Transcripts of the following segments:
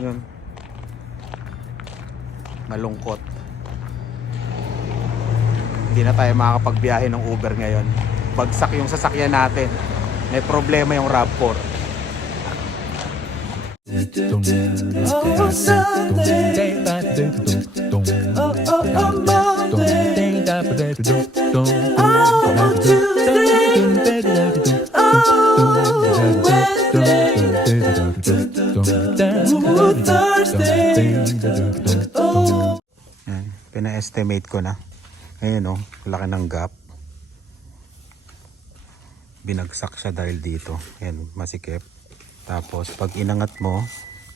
Yun. Malungkot. Hindi na tayo makakapagbiyahe ng Uber ngayon. Bagsak yung sasakyan natin. May problema yung RAV4. Oh, Sunday. Monday. Oh, Tuesday. Oh, Wednesday. Ooh, Thursday. Oh. Yan. Pina-estimate ko na. Ngayon laki ng gap. Binagsak siya dahil dito. Yan, masikip. Tapos pag inangat mo,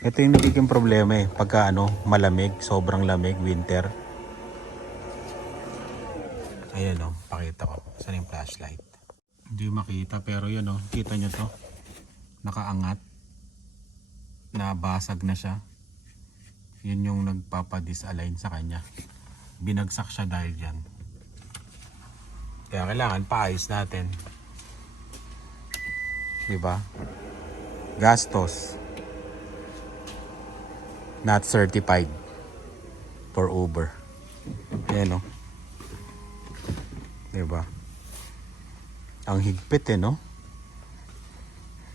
ito yung nagiging problema pagka malamig, sobrang lamig, winter. Ayan pakita ko. Saan yung flashlight? Hindi makita pero yun kita nyo to. Nakaangat. Nabasag na siya. Yun yung nagpapadisalign sa kanya. Binagsak siya dahil yan. Kaya kailangan paayos natin. Diba? Gastos. Not certified for Uber. Ayan Diba? Ang higpit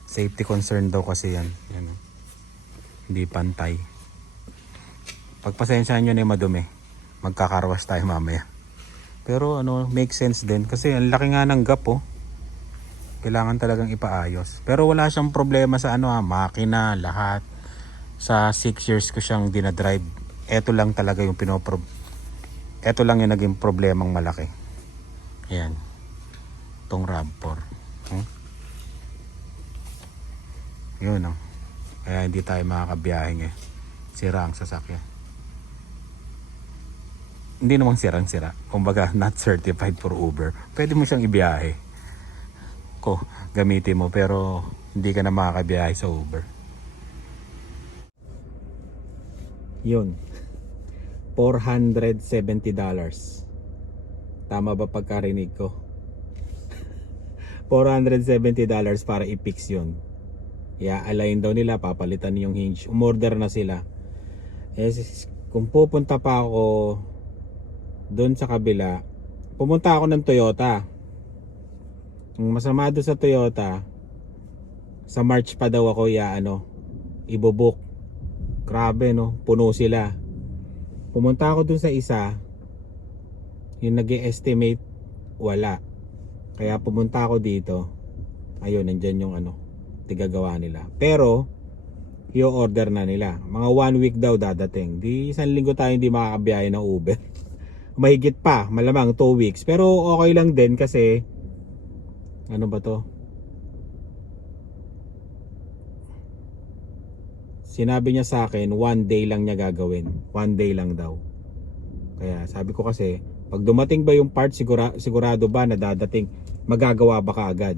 Safety concern daw kasi yan. Ayan Hindi pantay. Pagpasensyahan nyo na yung madumi. Magkakarwas tayo mamaya. Pero make sense din. Kasi ang laki nga ng gap Kailangan talagang ipaayos. Pero wala siyang problema sa makina, lahat. Sa 6 years ko siyang dinadrive. Ito lang talaga yung ito lang yung naging problemang malaki. Ayan. Itong RAV4. Yun Kaya hindi tayo makakabiyahe Sira ang sasakyan. Hindi namang sirang-sira. Kumbaga, not certified for Uber. Pwede mo siyang ibiyahe. Gamitin mo pero hindi ka na makakabiyahe sa Uber. Yun. $470. Tama ba pagkarinig ko? $470 para i-fix yun. I-align daw nila, papalitan yung hinge. Umorder na sila. Kung pupunta pa ako doon sa kabila, pumunta ako ng Toyota. Ang masama doon sa Toyota, sa March pa daw ako ibobook. Grabe puno sila. Pumunta ako doon sa isa, yung nag-estimate wala. Kaya pumunta ako dito. Ayun, nandyan yung tigagawa nila. Pero i-order na nila. Mga 1 week daw dadating. Di 1 linggo tayo hindi makakabiyahe ng Uber. Mahigit pa, malamang 2 weeks. Pero okay lang din kasi ano ba to? Sinabi niya sa akin 1 day lang niya gagawin. 1 day lang daw. Kaya sabi ko kasi pag dumating ba yung part, sigurado ba na dadating, magagawa ba kaagad?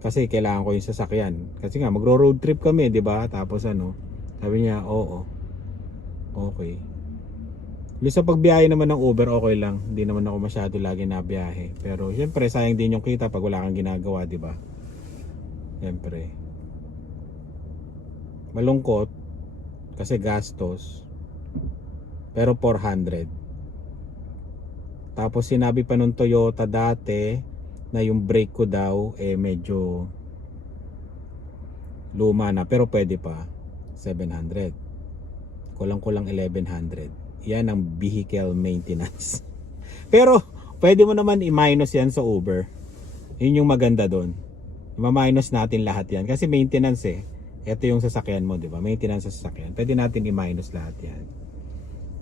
Kasi kailangan ko yung sasakyan. Kasi nga magro-road trip kami, 'di ba? Tapos sabi niya, oo. Okay. Sa pagbiyahe naman ng Uber, okay lang. Hindi naman ako masyado lagi nabiyahe. Pero syempre sayang din yung kita pag wala kang ginagawa, 'di ba? Syempre. Malungkot kasi gastos. Pero 400. Tapos sinabi pa nung Toyota dati na yung brake ko daw medyo luma na, pero pwede pa. 700. Kulang-kulang 1100. Yan ang vehicle maintenance. Pero pwede mo naman i-minus yan sa Uber. Yun yung maganda doon. I-minus natin lahat yan kasi maintenance Ito yung sasakyan mo, 'di ba? Maintenance sa sasakyan. Pwede natin i-minus lahat yan.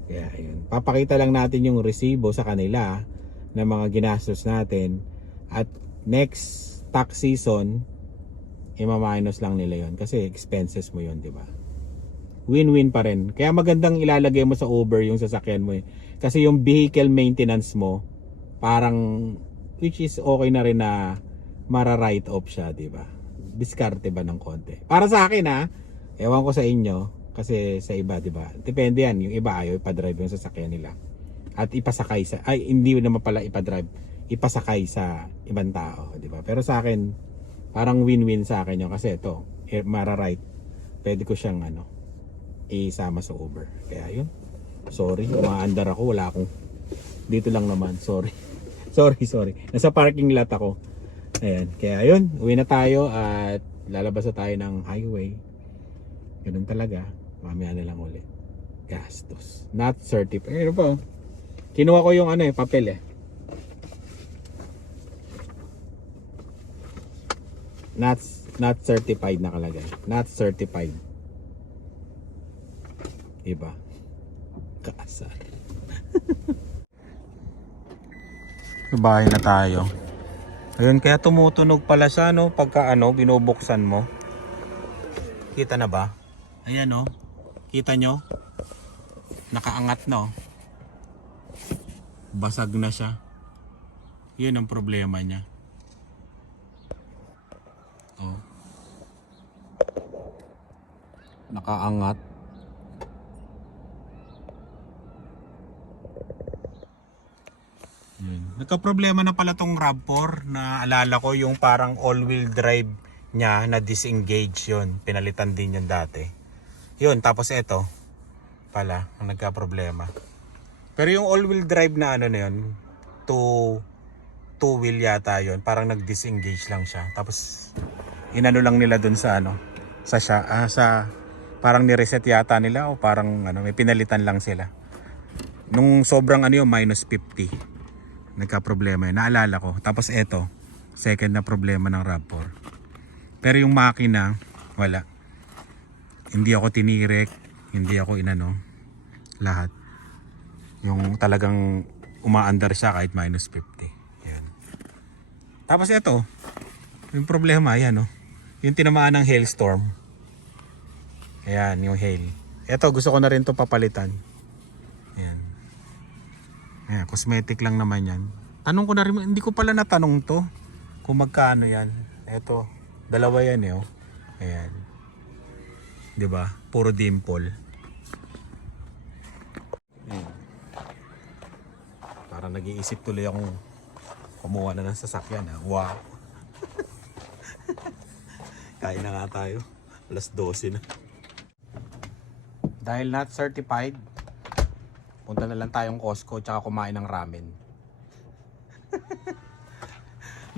Kaya ayun. Papakita lang natin yung resibo sa kanila ng mga ginastos natin. At next tax season, i-minus lang nila yon kasi expenses mo yon, 'di ba? Win-win pa rin. Kaya magandang ilalagay mo sa Uber yung sasakyan mo Kasi yung vehicle maintenance mo, parang, which is okay na rin na mara-write off siya, di ba? Diskarte ba ng konti? Para sa akin ewan ko sa inyo, kasi sa iba, di ba? Depende yan, yung iba ayaw ipadrive yung sasakyan nila. At ipasakay hindi naman pala ipadrive, ipasakay sa ibang tao, di ba? Pero sa akin, parang win-win sa akin yun kasi ito, mara-write. Pwede ko siyang isama sa Uber. Kaya yun. Sorry, umaandar ako, wala akong dito lang naman. Sorry. sorry. Nasa parking lot ako. Ayan, kaya yun, uwi na tayo at lalabas na tayo ng highway. Ganun talaga. Mamaya na lang ulit. Gastos. Not certified. Ano pa? Kinuha ko yung papel Not certified nakalagay. Not certified. Iba. Kaasar. Sa bahay na tayo. Ayun, kaya tumutunog pala siya, no? Pagka binubuksan mo. Kita na ba? Ayan, no? Kita nyo? Nakaangat, no? Basag na siya. Yun ang problema niya. Oh. Nakaangat. Yun. Nagka-problema na pala tong RAV4 na alala ko yung parang all-wheel drive niya na disengage yun. Pinalitan din yun dati. Yun, tapos ito pala ang nagka-problema. Pero yung all-wheel drive na na yun, two-wheel yata yun. Parang nag-disengage lang siya. Tapos inano lang nila dun sa sa parang ni-reset yata nila o parang may pinalitan lang sila. Nung sobrang yung minus 50. Nagka-problema yun. Naalala ko. Tapos eto, second na problema ng RAV4. Pero yung makina, wala. Hindi ako tinirek, hindi ako lahat. Yung talagang umaandar siya kahit minus 50. Yan. Tapos eto, yung problema, yan yung tinamaan ng hailstorm. Ayan, yung hail. Eto, gusto ko na rin to papalitan. Ayan. Ayan, cosmetic lang naman yan. Tanong ko na rin, hindi ko pala natanong to. Kung magkano yan. Eto, dalawa yan Ayan. Diba? Puro dimple. Ayan. Parang nag-iisip tuloy akong kumuha na ng sasakyan. Wow. Kain na nga tayo. Alas 12 na. Dahil not certified, punta na lang tayong Costco tsaka kumain ng ramen.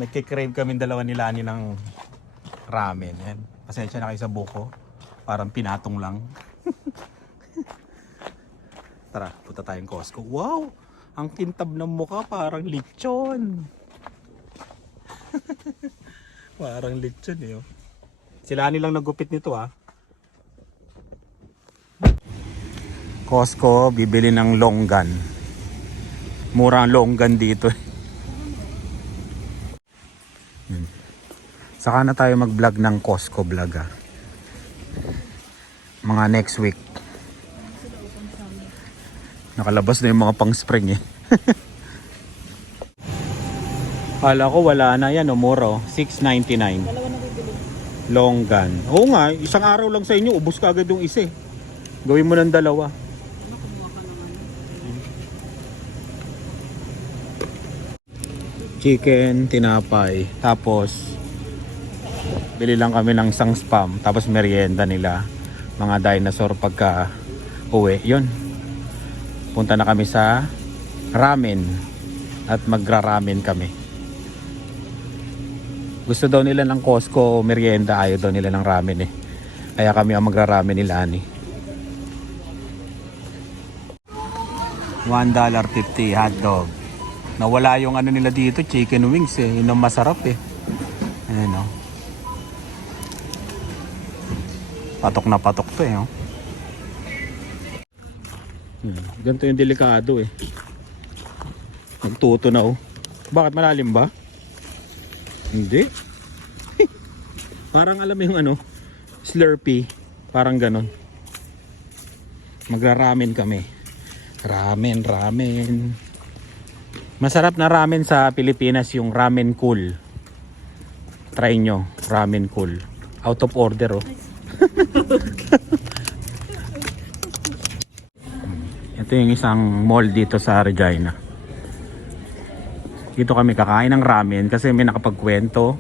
Nagkikrave kami dalawa nila ng ramen. Yan. Pasensya na kayo sa buko. Parang pinatong lang. Tara, punta tayong Costco. Wow! Ang kintab ng mukha parang lechon. Parang lechon Sila nilang nagupit nito Costco, bibili ng longgan. Mura ang longgan dito. Saka na tayo mag-vlog ng Costco vlog Mga next week. Nakalabas na yung mga pang spring Kala ko wala na yan mura $6.99. Dalawa na bibili. Longgan. Oo nga, isang araw lang sa inyo, ubos ka agad yung isa Gawin mo ng dalawa. Kumuha ka naman. Chicken, tinapay, tapos bili lang kami ng isang spam, tapos merienda nila, mga dinosaur pagka uwi. Yun, punta na kami sa ramen at magra-ramen kami. Gusto daw nila ng Costco merienda, ayaw daw nila ng ramen kaya kami ang magra-ramen nila $1.50 hotdog. Nawala yung nila dito, chicken wings yun ang masarap Ayan patok na patok to ganito yung delikado nagtuto na Bakit malalim ba? Hindi. Parang alam mo yung Slurpee, parang ganon. Magra-ramen kami. Ramen. Masarap na ramen sa Pilipinas yung Ramen Cool. Try nyo, Ramen Cool. Out of order Ito yung isang mall dito sa Regina. Dito kami kakain ng ramen kasi may nakapagkwento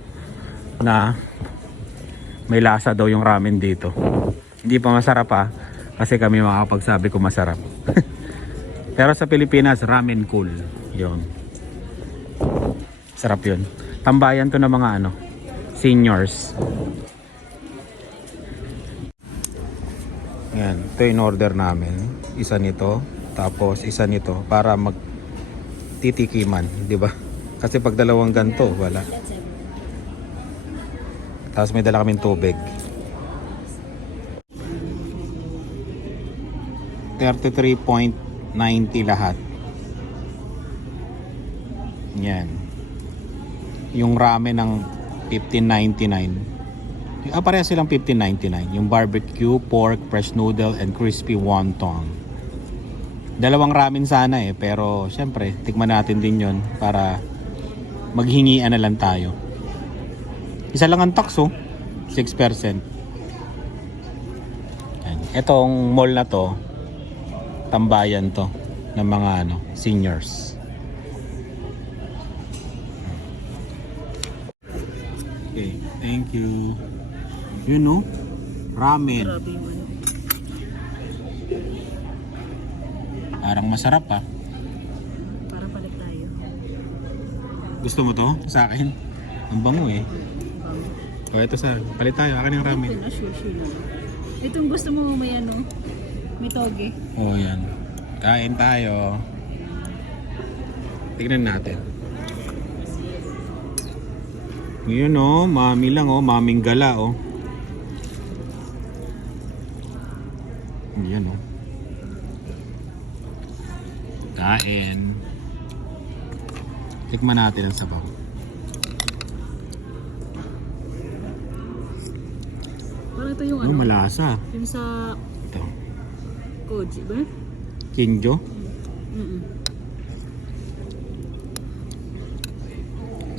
na may lasa daw yung ramen dito. Hindi pa masarap Kasi kami makakapagsabi kung masarap. Pero sa Pilipinas, ramen cool. Yun. Sarap yun. Tambayan to ng mga seniors. Yan. Ito in order namin. Isa nito. Tapos isa nito. Para magtitikiman. Diba? Kasi pag dalawang ganto, wala. Tapos may dala kaming tubig. 33.90 lahat. Yan. Yung ramen ng 15.99. Parehas silang 15.99. Yung barbecue, pork, fresh noodle, and crispy wonton. Dalawang ramen sana pero syempre, tikman natin din yon para maghingian na lang tayo. Isa lang ang tax 6%. Yan. Etong mall na to, tambayan to ng mga seniors. Okay, thank you. Yun ramen. Grabe yung ano. Parang masarap Parang palit tayo. Gusto mo to? Sa akin? Ang bango O ito palit tayo. Akin yung ramen. Ito na sushi na. Itong gusto mo may may toge. Yan. Kain tayo. Tignan natin. Yun mami lang maming gala Yan Kain. Tikman natin ang sabaw. Parang ito yung Malasa. yung sa Ito. Koji ba? Kinjo.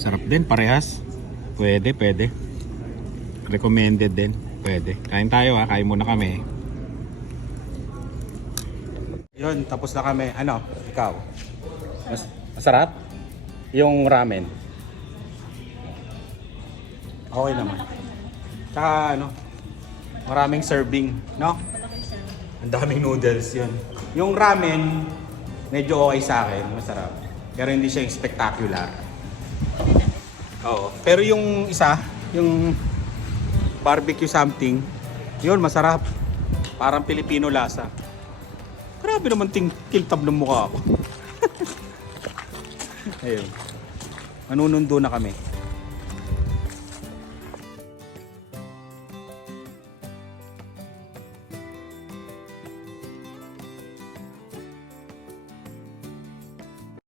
Sarap din, parehas. Pwede. Recommended din. Pwede. Kain tayo kain muna kami. Yun, tapos na kami. Ikaw? Masarap? Yung ramen? Okay naman. Tsaka maraming serving, no? Ang daming noodles yun. Yung ramen, medyo okay sa akin, masarap. Pero hindi siya yung spectacular. Oo. Pero yung isa, yung barbecue something, yun masarap. Parang Pilipino lasa. Grabe naman kiltab ng mukha ako. Ayun. Manunundo na kami.